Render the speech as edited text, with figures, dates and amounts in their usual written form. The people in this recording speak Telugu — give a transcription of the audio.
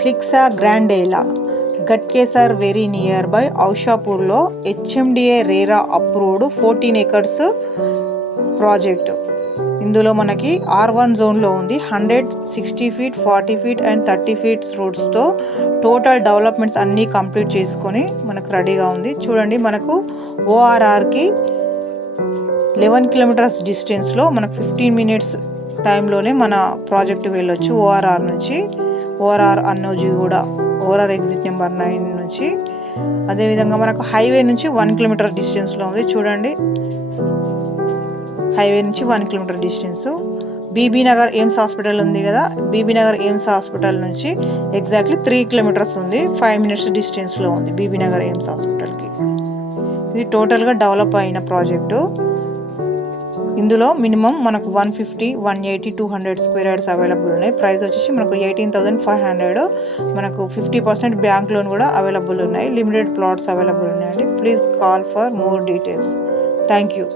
ఫ్లిక్సా గ్రాండేలా గట్కేసర్ వెరీ నియర్ బై ఔషాపూర్లో HMDA RERA approved 14 acres project. ఇందులో మనకి R1 జోన్లో ఉంది. 160 feet, 40 feet అండ్ 30 feet రోడ్స్తో టోటల్ డెవలప్మెంట్స్ అన్నీ కంప్లీట్ చేసుకొని మనకు రెడీగా ఉంది. చూడండి, మనకు ORRకి 11 kilometers డిస్టెన్స్లో మనకు 15 minutes టైంలోనే మన ప్రాజెక్ట్ వెళ్ళొచ్చు. ORR నుంచి ORR Annojiguda ORR exit number 9 నుంచి. అదేవిధంగా మనకు హైవే నుంచి 1 kilometer డిస్టెన్స్లో ఉంది. చూడండి, హైవే నుంచి 1 kilometer distance. BB Nagar AIIMS hospital ఉంది కదా, బీబీ నగర్ ఎయిమ్స్ హాస్పిటల్ నుంచి ఎగ్జాక్ట్లీ 3 kilometers ఉంది. 5 minutes డిస్టెన్స్లో ఉంది బీబీ నగర్ ఎయిమ్స్ హాస్పిటల్కి. ఇది టోటల్గా డెవలప్ అయిన ప్రాజెక్టు. ఇందులో మినిమం మనకు 150, 180, 200 square yards అవైలబుల్ ఉన్నాయి. ప్రైస్ వచ్చేసి మనకు 18,500. మనకు 50% బ్యాంక్ లోన్ కూడా అవైలబుల్ ఉన్నాయి. లిమిటెడ్ ప్లాట్స్ అవైలబుల్ ఉన్నాయండి. Please call for more details. Thank you.